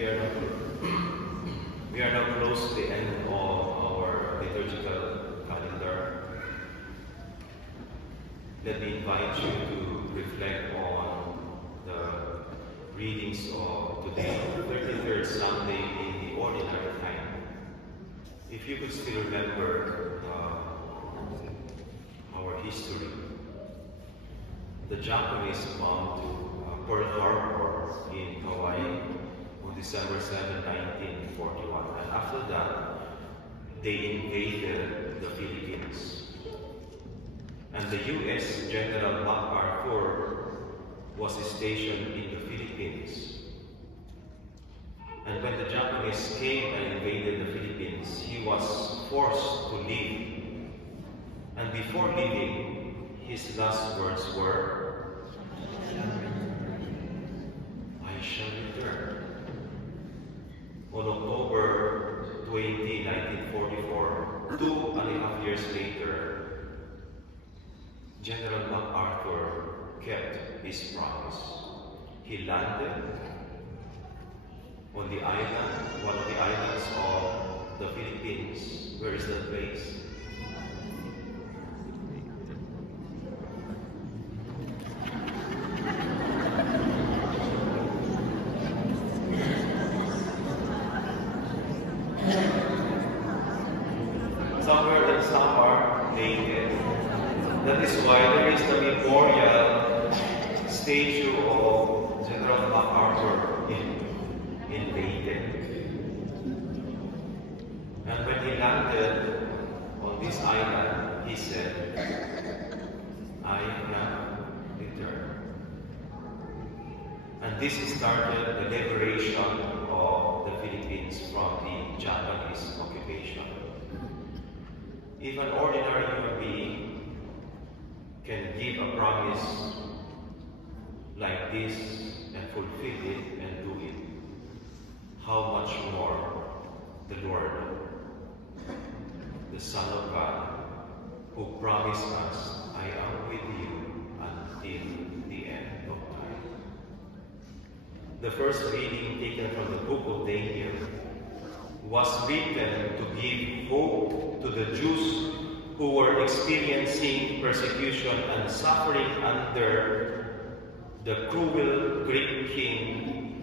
we are now, we are now close to the end of our liturgical calendar. Let me invite you to reflect on the readings of today, 33rd Sunday in the Ordinary Time. If you could still remember our history, the Japanese bombed Pearl Harbor in Hawaii on December 7, 1941. And after that, they invaded the Philippines. And the U.S. General MacArthur was stationed in the Philippines. And when the Japanese came and invaded the Philippines, he was forced to leave. And before leaving, his last words were, "I shall return." On October 20, 1944, 2.5 years later, General MacArthur kept his promise. He landed on the island, one of the islands of the Philippines. Where is that place? Somewhere in Samar, Leyte. That is why there is the memorial statue of General MacArthur in Leyte. And when he landed on this island, he said, "I have returned." And this started the liberation of the Philippines from the Japanese occupation. If an ordinary human being can give a promise like this and fulfill it and do it, how much more the Lord, the Son of God, who promised us, "I am with you until the end of time." The first reading taken from the book of Daniel was written to give hope to the Jews who were experiencing persecution and suffering under the cruel Greek king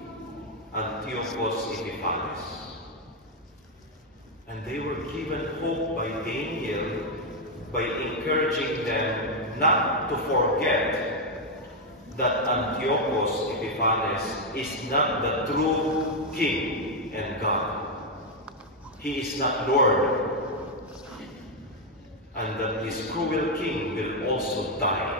Antiochus Epiphanes. And they were given hope by Daniel by encouraging them not to forget that Antiochus Epiphanes is not the true king and God. He is not Lord. And that this cruel king will also die.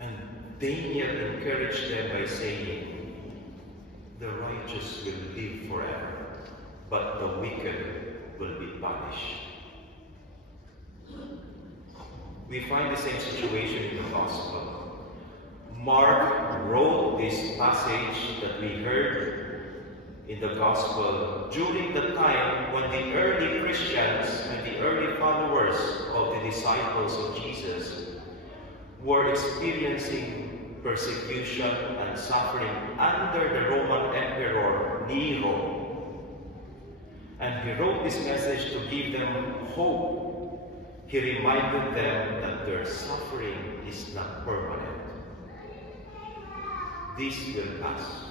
And Daniel encouraged them by saying, "The righteous will live forever, but the wicked will be punished." We find the same situation in the Gospel. Mark wrote this passage that we heard in the Gospel during the time when the early Christians and the early followers of the disciples of Jesus were experiencing persecution and suffering under the Roman Emperor Nero. And he wrote this message to give them hope. He reminded them that their suffering is not permanent. This will pass.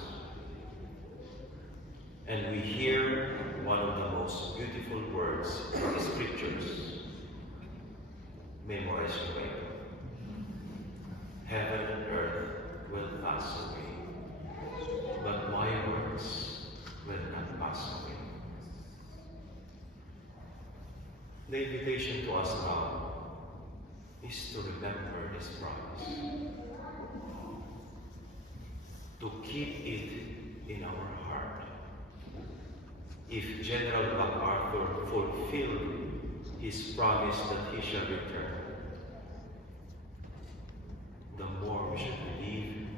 And we hear one of the most beautiful words from the Scriptures. Memorize away. Heaven and earth will pass away, but my words will not pass away. The invitation to us now is to remember this promise, to keep it in our heart. If General MacArthur fulfilled his promise that he shall return, the more we should believe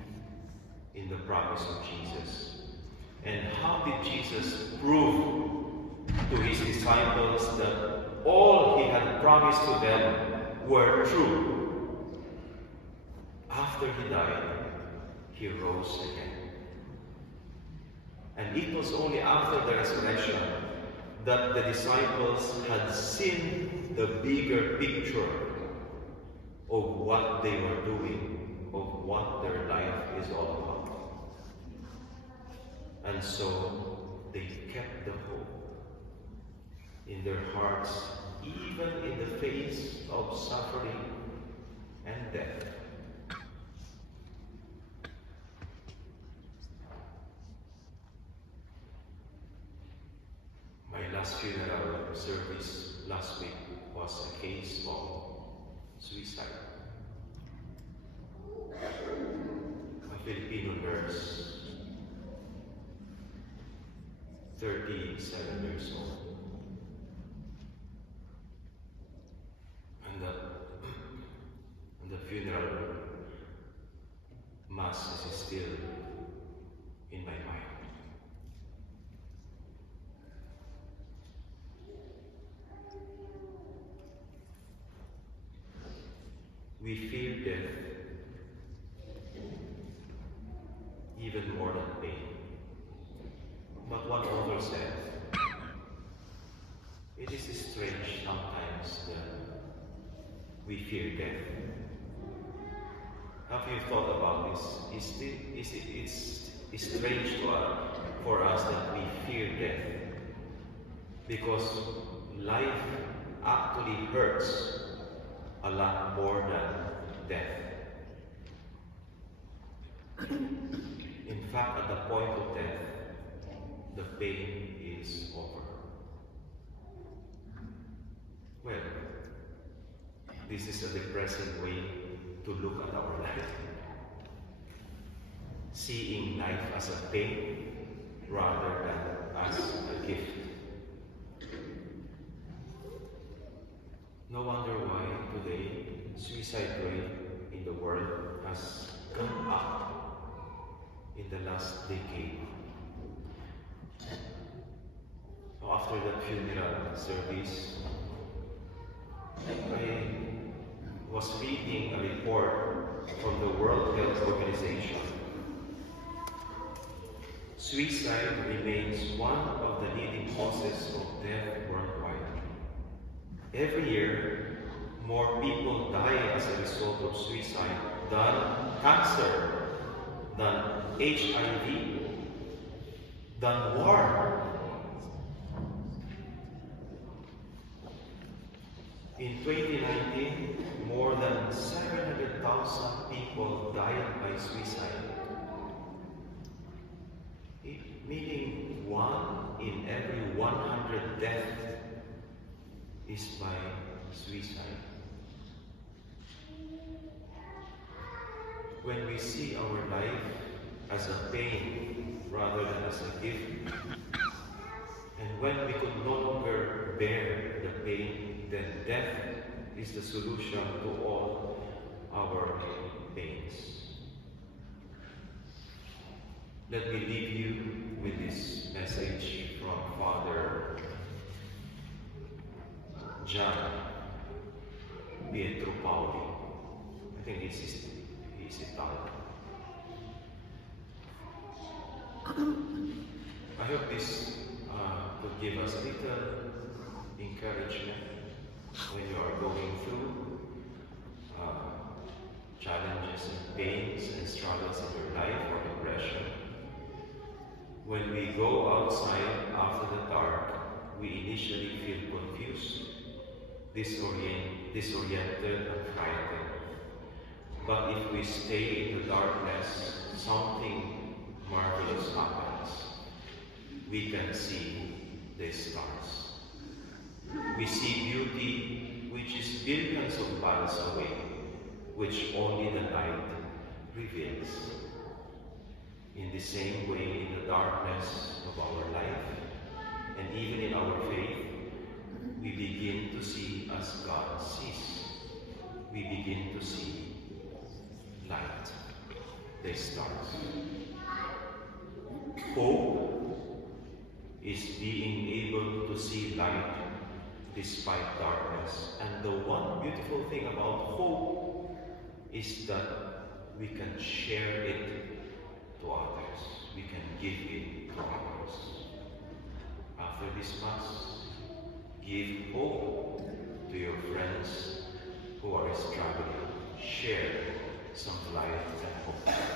in the promise of Jesus. And how did Jesus prove to his disciples that all he had promised to them were true? After he died, he rose again. And it was only after the resurrection that the disciples had seen the bigger picture of what they were doing, of what their life is all about. And so they kept the hope in their hearts, even in the face of suffering and death. My last funeral service last week was a case of suicide. A Filipino nurse, 37 years old. And the funeral mass is still in my mind. We fear death even more than pain. But one author said, it is strange sometimes that we fear death. Have you thought about this? It's strange for us that we fear death, because life actually hurts a lot more than death. In fact, at the point of death, the pain is over. Well, this is a depressing way to look at our life. Seeing life as a pain rather than as a gift. No wonder why today suicide rate in the world has gone up in the last decade. So after that funeral service, I was reading a report from the World Health Organization. Suicide remains one of the leading causes of death worldwide. Every year, more people die as a result of suicide than cancer, than HIV, than war. In 2019, more than 700,000 people died by suicide. Meaning 1 in every 100 deaths is by suicide. When we see our life as a pain rather than as a gift, and when we could no longer bear the pain, then death is the solution to all our pains. Let me leave you with this message from Father Gian Pietro Paoli. I think he's Italian. I hope this could give us a little encouragement when you are going through challenges and pains and struggles in your life or depression. When we go outside after the dark, we initially feel confused, disoriented and frightened. But if we stay in the darkness, something marvelous happens. We can see the stars. We see beauty which is billions of miles away, which only the light reveals. In the same way, in the darkness of our life, and even in our faith, we begin to see as God sees. We begin to see light, the stars. Hope is being able to see light despite darkness. And the one beautiful thing about hope is that we can share it to others. We can give it to others. this Mass. Give hope to your friends who are struggling. Share some light and hope.